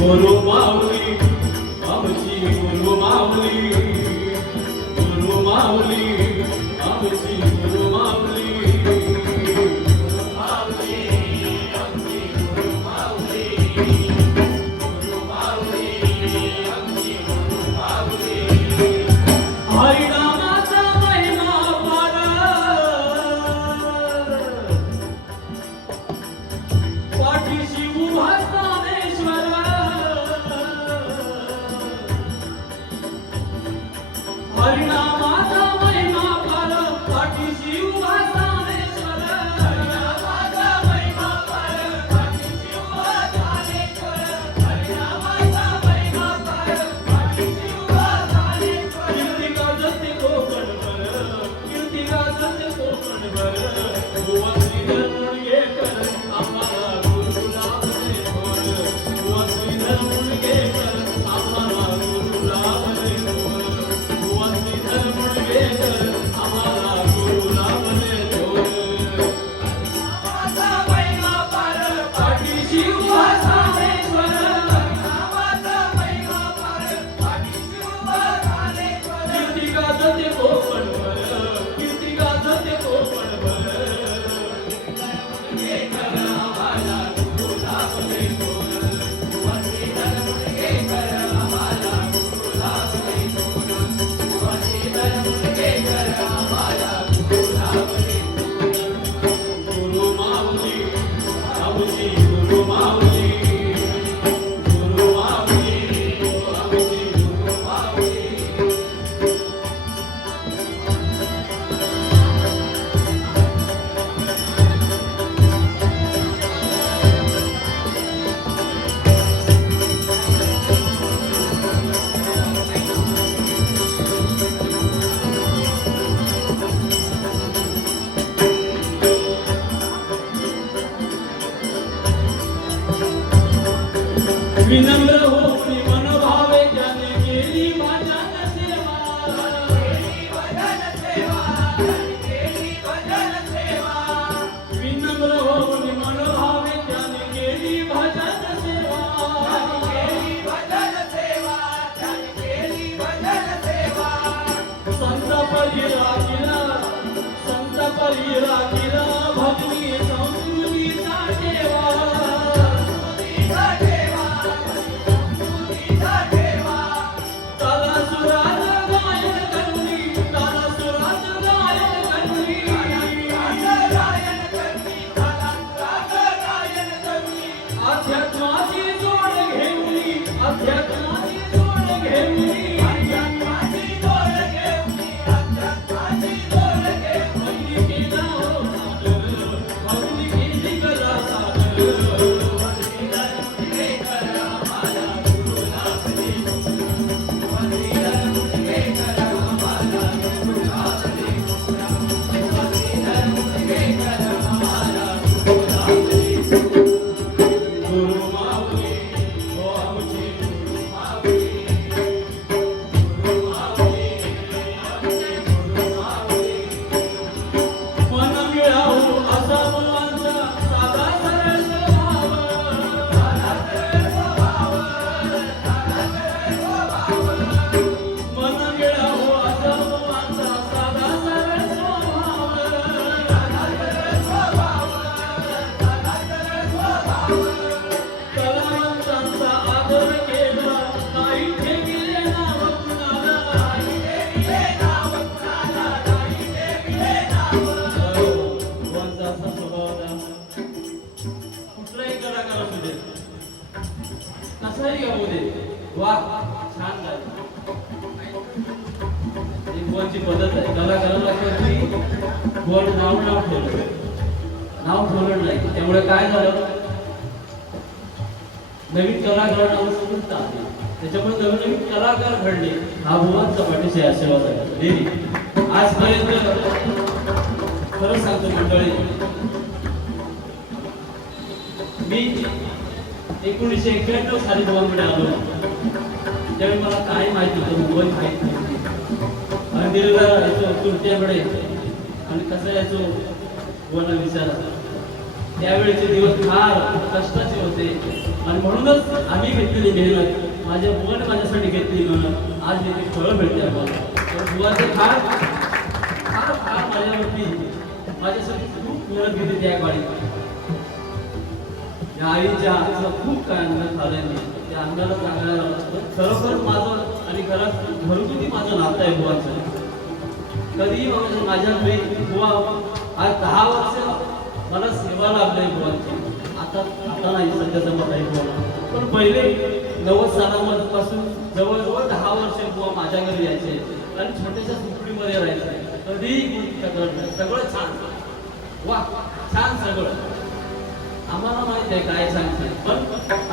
गुरु माऊली आमची गुरु माऊली गुरु माऊली आमची गुरु माऊली हरिनामाचा महिमा पार पाठीशी उभा स्थानेश्वर हरिनामाचा महिमा पार पाठीशी उभा स्थानेश्वर हरिनामाचा महिमा पार पाठीशी उभा स्थानेश्वर हरिनामाचा महिमा पार पाठीशी उभा स्थानेश्वर कीर्ती गाजते कोकणभर कीर्ती गाजते कोकणभर गोवा श्रीधर मुणगेकर आम्हाला गुरु लाभले थोर गोवा श्रीधर मुणगेकर आम्हाला गुरु लाभले थोर गोवा श्रीधर मुणगेकर आम्हाला गुरु लाभले थोर हरिनामाचा महिमा पार पाठीशी उभा स्थानेश्वर हरिनामाचा महिमा पार पाठीशी उभा स्थानेश्वर कीर्ती गाजते कोकणभर कीर्ती गाजते कोकणभर गुरु माऊली आमची गुरु माऊली गुरु माऊली आमची गुरु माऊली विनम्र होऊन मनोभावे ज्याने केली भजन सेवा केली भजन सेवा केली भजन सेवा विनम्र होऊन मनोभावे ज्याने केली भजन सेवा केली भजन सेवा ज्याने केली भजन सेवा संत परिरागिला भक्ती संस्कृतीचा ठेवा अध्यात्माची जोड घेऊनी अध्यात्माची जोड घेऊनी अध्यात्माची जोड घेऊनी अध्यात्माची जोड घेऊनी केला हो सादर भक्ती केली गला सादर गुरु माऊली हो आमची गुरु माऊली गुरु माऊली आमची गुरु माऊली मन मिळावू असा मुलांचा साधा सरळ स्वभाव साधा सरळ स्वभाव साधा सरळ स्वभाव मन मिळावू असा मुलांचा साधा सरळ स्वभाव साधा सरळ स्वभाव साधा सरळ स्वभाव कलावंतांचा आदर केला नाही ठेविले नाव कुणाला नाही ठेविले नाव कुणाला नाही ठेविले नाव भगवानचा असा स्वभाव होता कुठलाही कलाकार असू दे कसाही गाऊ दे वा छान गाय ही भगवानची पद्धत आहे कलाकाराला कधी भगवान नाव ठेवलं नाही त्यामुळे काय झालं नवीन कलाकारांना उत्सुकता आली त्याच्यामुळे नवीन कलाकार घडले हा भगवानचा पाठीशी आशीर्वाद आहे आजपर्यंत खरं सांगतो मंडळी मी 1991 साली भगवानकडे आलो त्यावेळी मला काय माहिती होतं भगवान माहित नव्हती मंदिराला यायचो तुरट्याकडे आणि कसं यायचो भगवानला विचारा त्यावेळेचे दिवस फार कष्टाचे होते आणि म्हणूनच आम्ही घेतलेली मेहनत माझ्या बुवाने माझ्यासाठी घेतली मेहनत आज इथे फळं मिळते आम्हाला. तर बुवाचे फार फार फार माझ्यावरती माझ्यासाठी खूप मेहनत घेतली त्या काळी. या आईच्या हातचं खूप काय अन्न झालंय मी त्या अन्नाला सांगायला खरोखर माझं आणि घरात घरगुती माझं नातं आहे बुवाचं. कधीही माझ्या घरी बुवा आज 10 वर्ष मला सेवा लागली बुवांची. आता नाही सध्या जमत आहे बुवा, पण पहिले 90 सालापासून जवळजवळ 10 वर्ष बुवा माझ्या घरी यायचे आणि छोट्याशा झोपडीमध्ये राहायचे. कधीही सगळं छान वा छान सगळं आम्हाला माहिती आहे काय सांगते, पण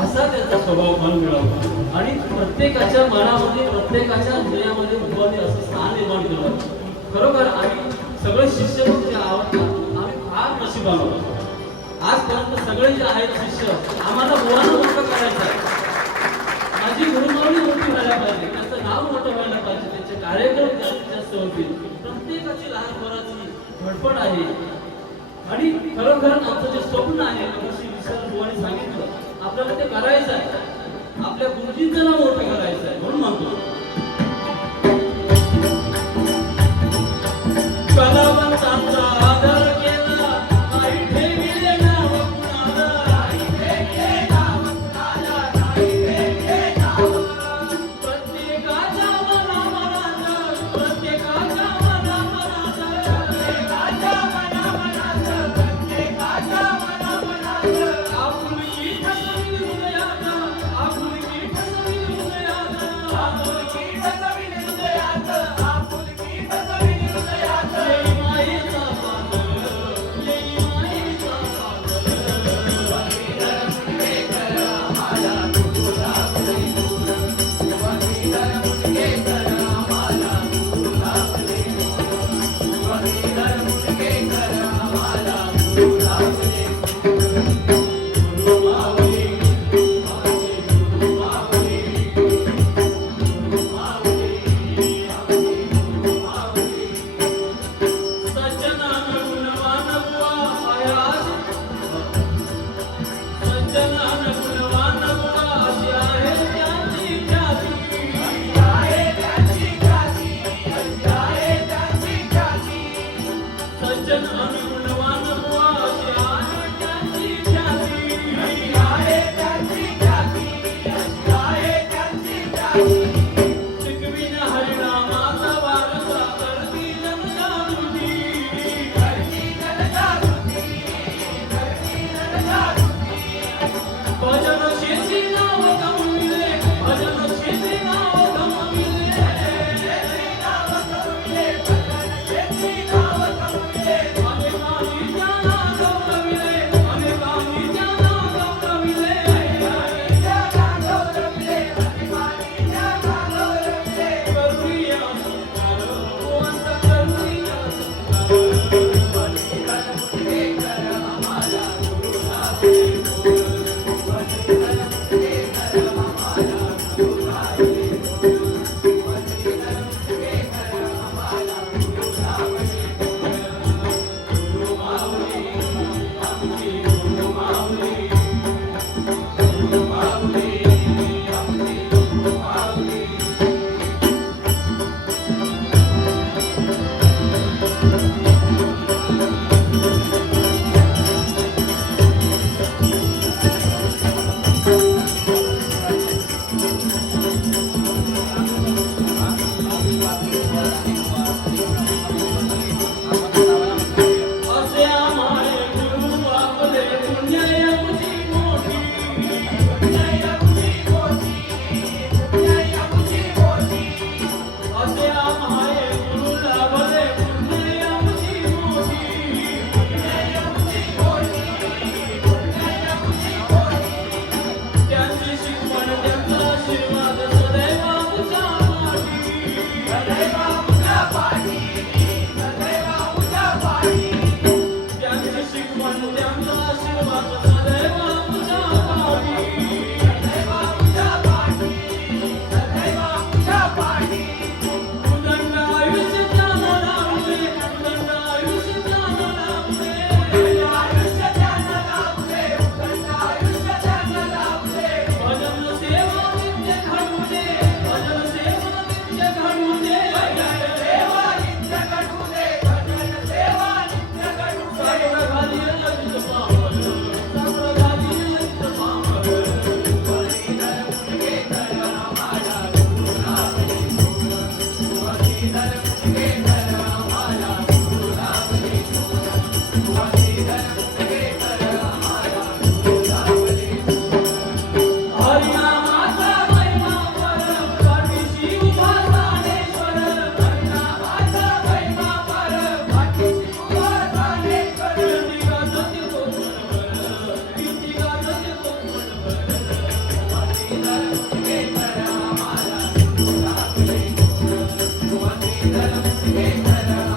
असा त्याचा स्वभाव मन मिळवला आणि प्रत्येकाच्या मनामध्ये प्रत्येकाच्या हृदयामध्ये बुवाने असं स्थान निर्माण केलं. खरोखर आम्ही सगळे शिष्य जे आहोत आम्ही फार नशिबान आहोत. आजपर्यंत सगळे जे आहेत शिष्य आम्हाला बुवानं मोठं करायचं आहे. माझी गुरुमावळी मोठी व्हायला पाहिजे, त्याचं नाव मोठं व्हायला पाहिजे, त्याचे कार्यक्रम जास्तीत जास्त होतील. प्रत्येकाची लहान मुलाची धडपड आहे आणि खरोखर आमचं जे स्वप्न आहे विशाल बुवाने सांगितलं आपल्याला ते करायचं आहे. आपल्या गुरुजींचं नाव मोठं करायचं आहे म्हणून म्हणतो कलावंतांचा आदर केला नाही ठेविले नाव कुणाला, नाही ठेविले नाव कुणाला, नाही ठेविले नाव प्रत्येकाच्या मनामनात प्रत्येकाच्या मनामनात प्रत्येकाच्या मनामनात प्रत्येकाच्या मनामनात आपुलकी ठसवी हृदयात आपुलकी ठसवी हृदयात आपुलकी धरम सिंगे धरा